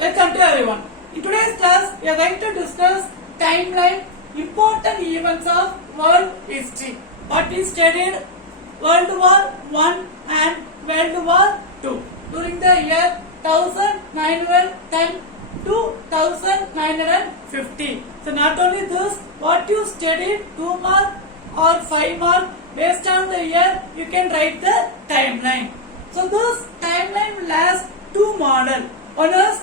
Welcome to everyone. In today's class, we are going to discuss timeline, important events of world history. What we studied World War I and World War II during the year 1910 to 1950. So not only this, what you studied 2 mark or 5 mark based on the year, you can write the timeline. So this timeline will last 2 model. One is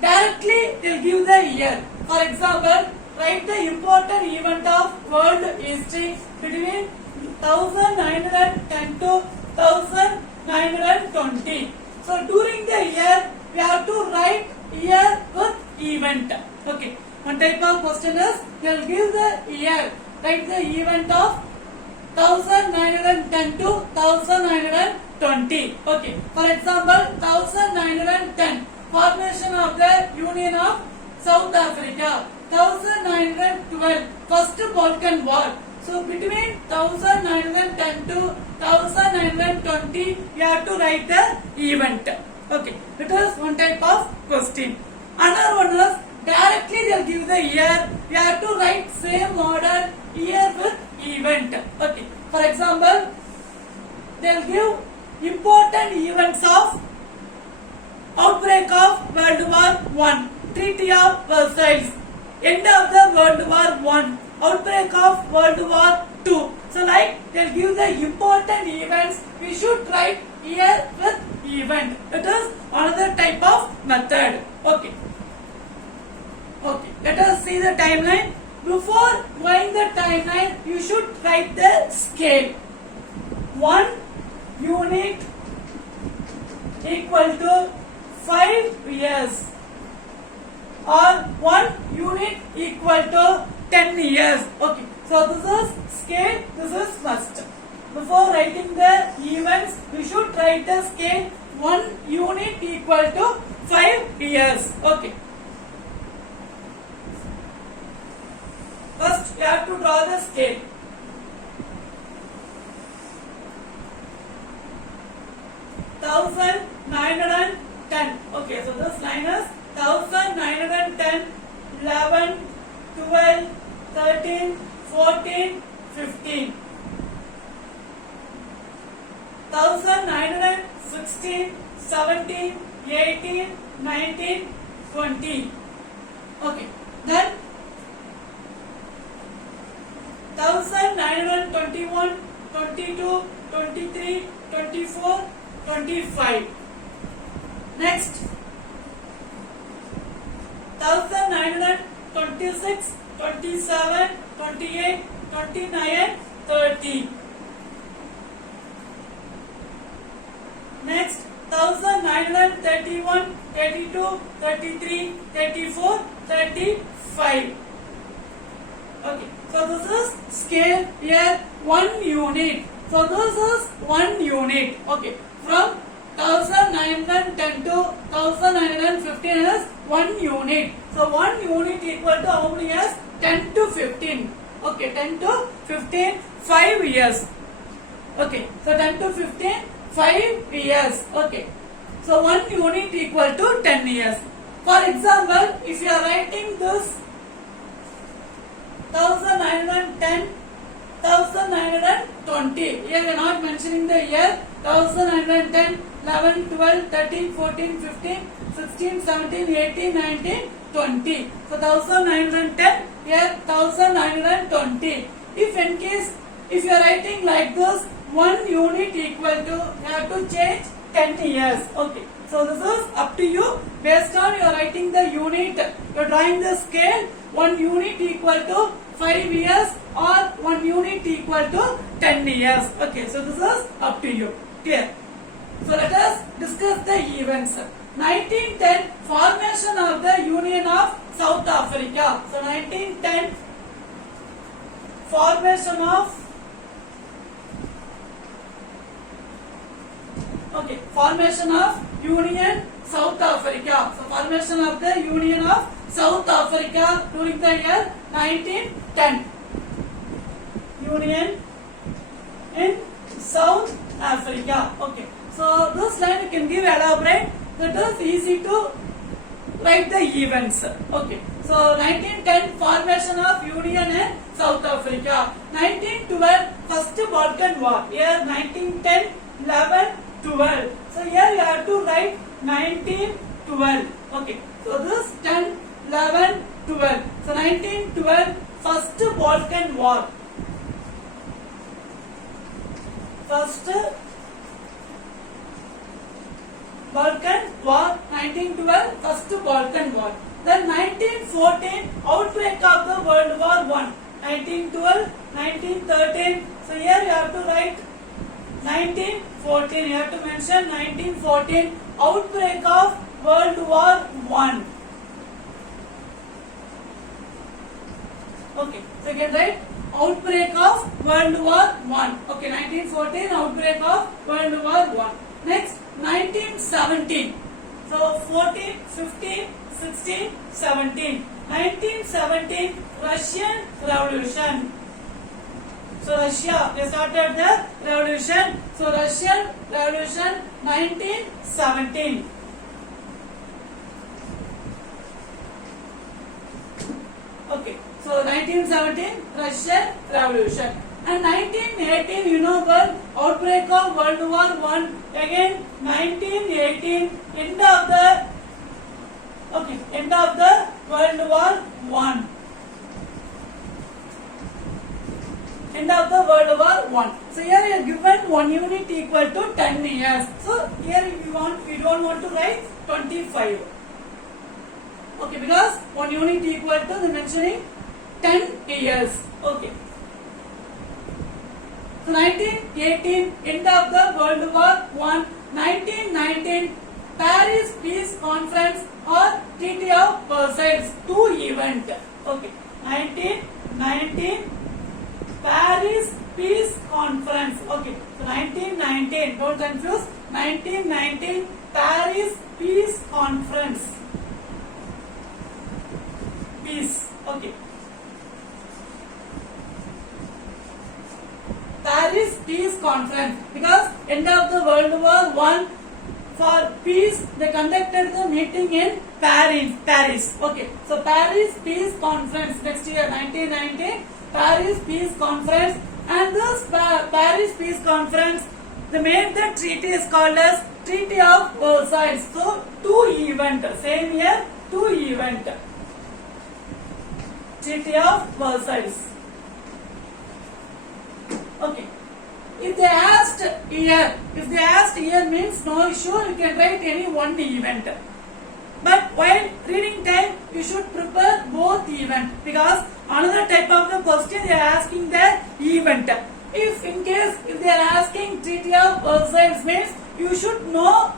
directly will give the year. For example, write the important event of world history between 1910 to 1920. So during the year, we have to write year with event. Okay. One type of question is, you will give the year. Write the event of 1910 to 1920. Okay. For example, 1910. Formation of the Union of South Africa. 1912, First Balkan War. So between 1910 to 1920, you have to write the event. Okay, it is one type of question. Another one is directly they will give the year. You have to write same order, year with event. Okay, for example, they will give important events of outbreak of World War I, Treaty of Versailles, end of the World War I, outbreak of World War II. So like they will give the important events, we should write year with event. It is another type of method. Okay. Okay. Let us see the timeline. Before going the timeline, you should write the scale. 1 unit equal to 5 years or 1 unit equal to 10 years. Okay. So this is scale, this is must. Before writing the events, we should write the scale 1 unit equal to 5 years. Okay. First, you have to draw the scale. Thousand 910. Okay, so this line is 1910, 11, 12, 13, 14, 15. 1916, 17, 18, 19, 20. Okay, then 1921, 22, 23, 24, 25. Next, 1926, 27, 28, 29, 30. Next, 1931, 32, 33, 34, 35. Okay, so this is scale here 1 unit. So this is 1 unit. Okay, from 1910 to 1915 is 1 unit. So 1 unit equal to how many years? 10 to 15. Okay, 10 to 15, 5 years. Okay, so 10 to 15, 5 years. Okay, so 1 unit equal to 10 years. For example, if you are writing this 1910, 1920, here we are not mentioning the year. 1910, 11, 12, 13, 14, 15, 16, 17, 18, 19, 20. So 1910, here 1920. If in case, if you are writing like this, 1 unit equal to, you have to change 10 years. Okay. So this is up to you. Based on you are writing the unit, you are drawing the scale, 1 unit equal to 5 years or 1 unit equal to 10 years. Okay. So this is up to you. Clear? So let us discuss the events. 1910, formation of the Union of South Africa. So 1910, formation of Union South Africa. So formation of the Union of South Africa during the year 1910. Union in South Africa. Okay. So this line you can give elaborate. That is easy to write the events. Okay. So 1910 formation of Union in South Africa. 1912 first Balkan War. Here 1910, 11, 12. So here you have to write 1912. Okay. So this 10, 11, 12. So 1912 first Balkan War. First Balkan War, 1912, first Balkan War. Then 1914, outbreak of the World War I. 1912, 1913. So here you have to write 1914. You have to mention 1914, outbreak of World War I. Okay, so you can write outbreak of World War I. Okay, 1914, outbreak of World War I. Next, 1917. So 14, 15, 16, 17. 1917, Russian Revolution. So Russia, they started the revolution. So Russian Revolution, 1917. Okay, so 1917, Russian Revolution. And 1918, you know the outbreak of World War I. Again, 1918, end of the World War I. End of the World War I. So here you are given 1 unit equal to 10 years. So here you don't want to write 25. Okay, because 1 unit equal to the mentioning 10 years. Okay. So 1918, end of the World War I. 1919, Paris Peace Conference or Treaty of Versailles, 2 event. Okay. 1919, Paris Peace Conference. Okay. So 1919, don't confuse. 1919, Paris Peace Conference. Peace. Okay. Paris Peace Conference, because end of the World War I, for peace they conducted the meeting in Paris. Okay, so Paris Peace Conference next year 1919, Paris Peace Conference, and this Paris Peace Conference they made the treaty is called as Treaty of Versailles. So 2 event, same year 2 event. Treaty of Versailles. Okay. If they asked year means no issue, you can write any one event. But while reading time, you should prepare both event, because another type of the question they are asking the event. If in case if they are asking Treaty of Versailles means you should know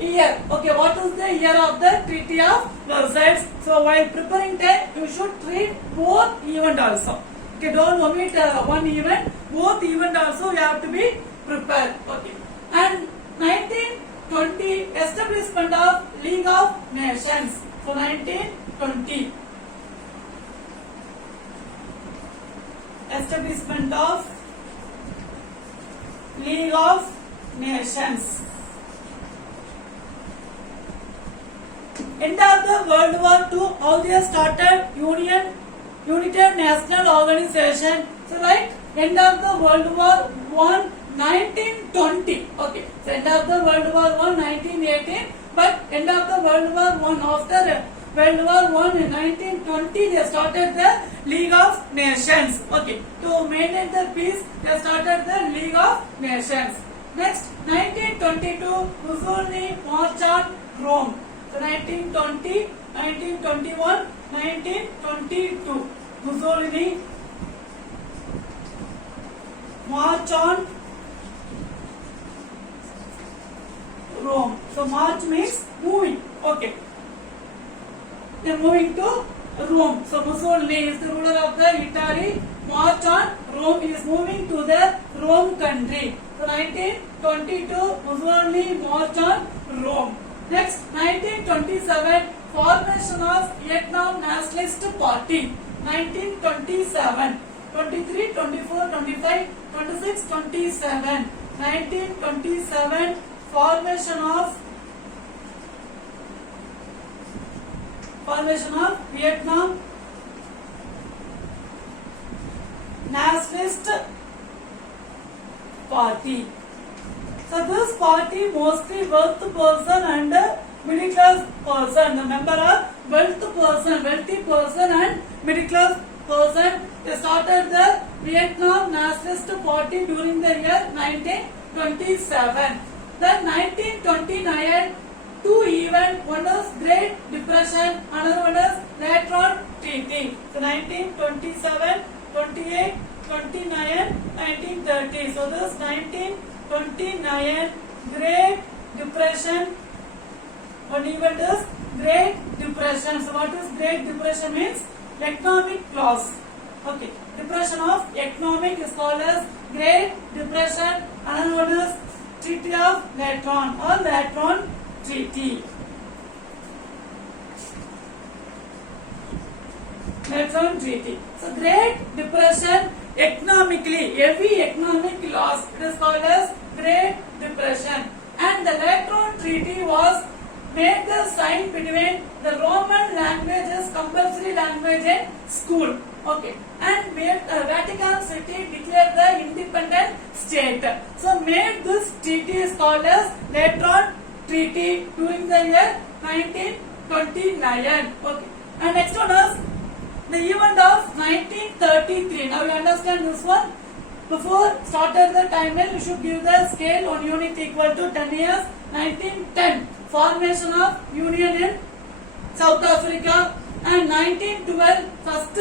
year. Okay, what is the year of the Treaty of Versailles? So while preparing time, you should read both event also. Okay, don't omit one event. Both event also you have to be prepared. Okay. And 1920, establishment of League of Nations. So 1920, establishment of League of Nations. End of the World War II, how they started United National Organization. So right, end of the World War I, 1920. Okay, so end of the World War I, 1918. But end of the World War I, after World War I in 1920, they started the League of Nations. Okay, to maintain the peace, they started the League of Nations. Next, 1922, Mussolini march on Rome. So 1920, 1921, 1922, Mussolini march on Rome. So march means moving. Okay. They are moving to Rome. So Mussolini is the ruler of the Italy. March on Rome, is moving to the Rome country. So 1922, Mussolini march on Rome. Next, 1927, formation of Vietnam Nationalist Party. 1927, 23, 24, 25, 26, 27. 1927, formation of Formation of Vietnam Nationalist Party. So this party mostly wealthy person and middle class person. The member are wealthy person and middle class person. They started the Vietnam Nationalist Party during the year 1927. Then 1929, two events. One is Great Depression, another one is Lateran Treaty. So 1927, 28, 29, 1930. So this 1929 Great Depression. One event is Great Depression. So what is Great Depression means? Economic loss. Okay. Depression of economic is called as Great Depression. Another one is Treaty of Lateran or Lateran Treaty. Lateran Treaty. So Great Depression, economically, heavy economic loss. It is called as Great Depression. And the Lateran Treaty was made the sign between the Roman language as compulsory language in school. Okay. And made Vatican City declared the independent state. So made this treaty is called as Lateran Treaty during the year 1929. Okay. And next one is the event of 1933. Now you understand this one. Before started the timeline, you should give the scale 1 unit equal to 10 years. 1910, formation of Union in South Africa, and 1912, first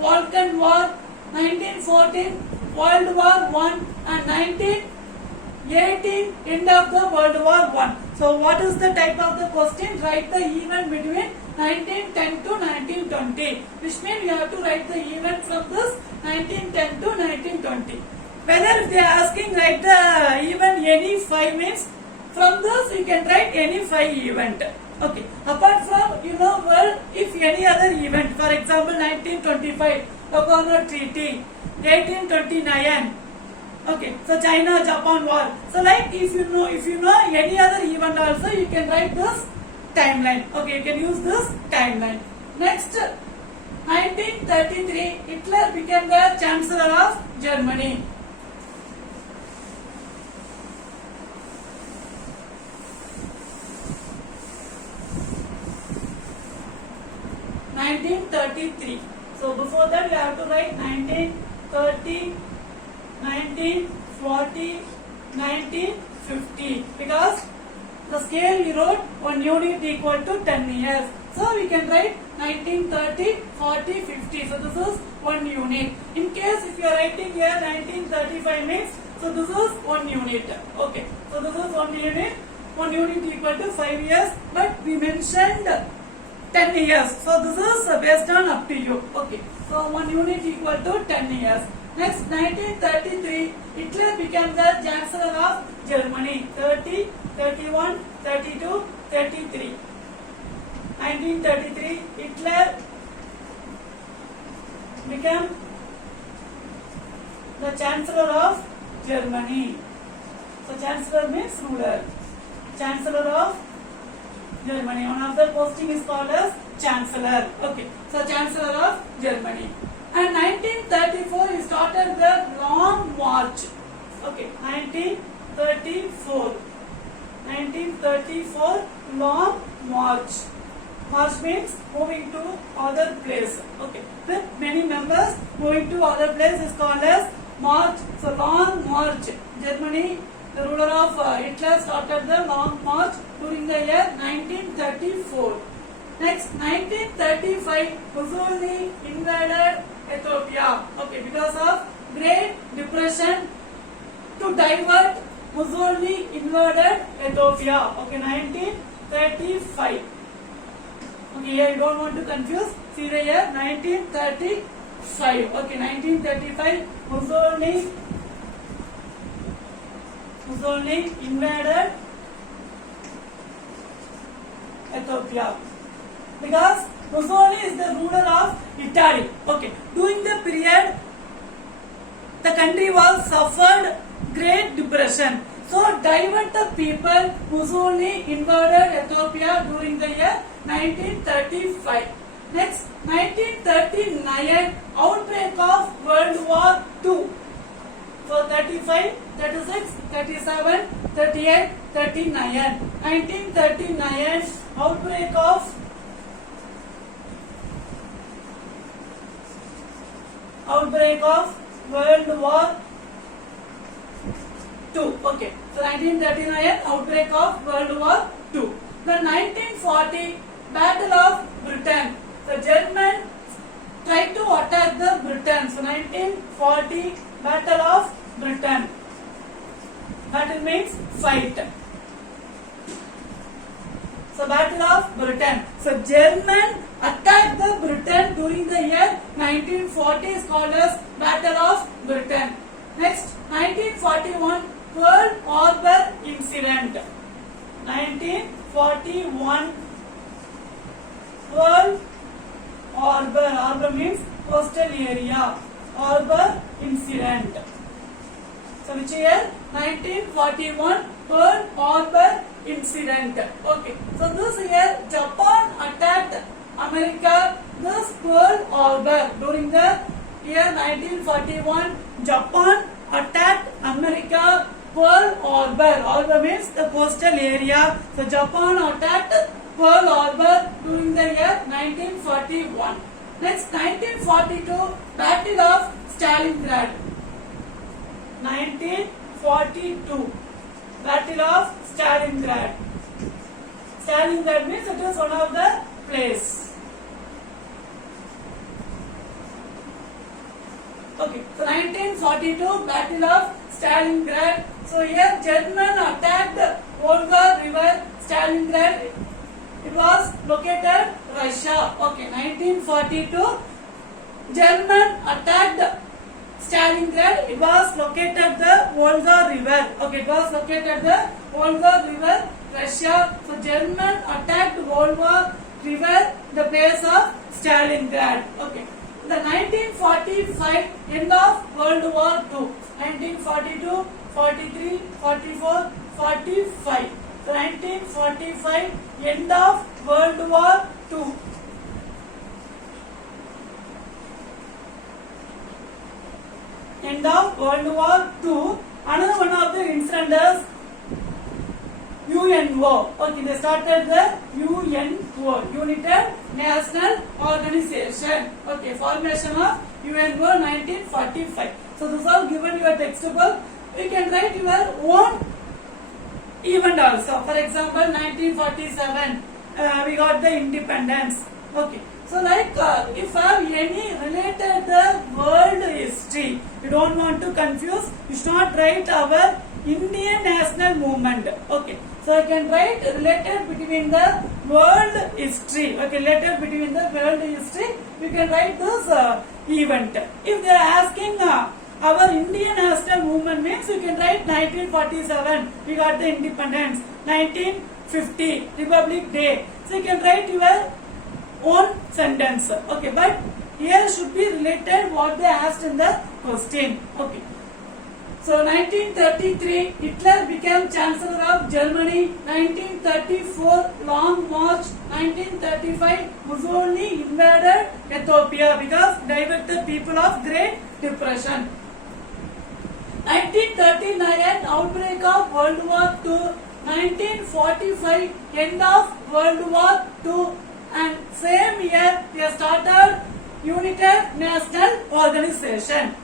Balkan War, 1914, World War I, and 1918, end of the World War I. So what is the type of the question? Write the event between 1910 to 1920, which means you have to write the event from this 1910 to 1920. Whether if they are asking write the event any 5 means, from this you can write any 5 event. Okay. Apart from world, if any other event, for example 1925 Locarno Treaty, 1829. Okay. So China Japan War. So like if you know any other event also, you can write this timeline. Okay, you can use this timeline. Next, 1933, Hitler became the Chancellor of Germany. So before that you have to write 1930, 1940, 1950, because the scale we wrote 1 unit equal to 10 years. So we can write 1930, 40, 50. So this is 1 unit. In case if you are writing here 1935 means, so this is 1 unit. Okay. So this is 1 unit. 1 unit equal to 5 years. But we mentioned 10 years. So this is based on up to you. Okay. So 1 unit equal to 10 years. Next, 1933, Hitler became the Chancellor of Germany. 30, 31, 32, 33. 1933, Hitler became the Chancellor of Germany. So Chancellor means ruler. Chancellor of Germany. One of the posting is called as Chancellor. Okay. So Chancellor of Germany. And 1934 he started the Long March. Okay. 1934. 1934 Long March. March means moving to other place. Okay. With many members moving to other place is called as March. So Long March. Germany, the ruler of Hitler started the Long March during the year 1934. Next, 1935, Mussolini invaded Ethiopia. Okay, because of Great Depression, to divert, Mussolini invaded Ethiopia. Okay, 1935. Okay, here you don't want to confuse. See the year 1935. Okay, 1935, Mussolini invaded Ethiopia. Because Mussolini is the ruler of Italy. Okay. During the period, the country was suffered Great Depression. So divert the people. Mussolini invaded Ethiopia during the year 1935. Next, 1939 outbreak of World War II. So 35, 36, 37, 38, 39. 1939 outbreak of World War II. Okay. So 1939 outbreak of World War II. The 1940 Battle of Britain. The German tried to attack the Britain. So 1940 Battle of Britain. Battle means fight. So Battle of Britain. So German attacked the Britain during the year 1940 is called as Battle of Britain. Next, 1941 Pearl Harbor incident. 1941 Pearl Harbor. Harbor means coastal area. Harbor incident. So which year? 1941 Pearl Harbor incident. Okay. So this year Japan attacked America. This Pearl Harbor during the year 1941 Japan attacked America. Pearl Harbor. Harbor means the coastal area. So Japan attacked Pearl Harbor during the year 1941. Next, 1942 Battle of Stalingrad. 1942 Battle of Stalingrad. Stalingrad means it is one of the place. Okay, so 1942 Battle of Stalingrad. So here German attacked Volga River. Stalingrad, it was located Russia. Okay, 1942 German attacked Stalingrad. It was located the Volga River. Okay, it was located the Volga River, Russia. So German attacked Volga River, the place of Stalingrad. Okay. The 1945 end of World War II. 1942, 43, 44, 45. So 1945 end of World War II. End of World War II. Another one of the incident is UNO. Okay, they started the UNO, United National Organization. Okay, formation of UNO 1945. So this is all given your textbook. You can write your own event also. For example, 1947 we got the independence. Okay. So like if you have any related world history, you don't want to confuse, you should not write our Indian national movement. Okay. So I can write related between the world history. Okay, related between the world history, you can write this event. If they are asking our Indian national movement means you can write 1947, we got the independence. 1950, Republic Day. So you can write your own sentence. Okay, but here should be related what they asked in the question. Okay. So 1933 Hitler became Chancellor of Germany. 1934 Long March. 1935 Mussolini invaded Ethiopia because diverted people of Great Depression. 1939 outbreak of World War II. 1945 end of World War II. And same year we have started United National Organization.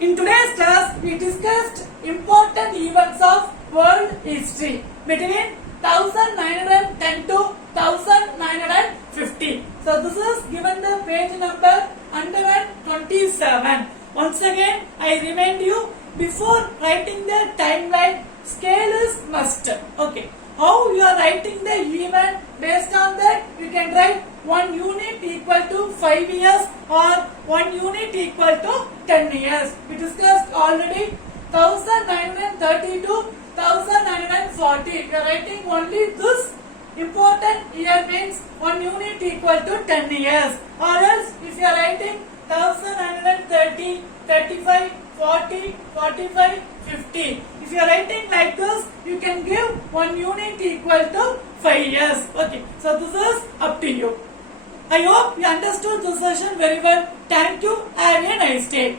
In today's class, we discussed important events of world history between 1910 to 1950. So this is given the page number 127. Once again, I remind you, before writing the timeline, scale is must. Okay. How you are writing the event, based on that you can write 1 unit equal to 5 years or 1 unit equal to 10 years. We discussed already 1930 to 1940. You are writing only this important year means 1 unit equal to 10 years. Or else if you are writing 1930, 35, 40, 45, 50. If you are writing like this, you can give one unit equal to 5 years. Okay, so this is up to you. I hope you understood this session very well. Thank you. Have a nice day.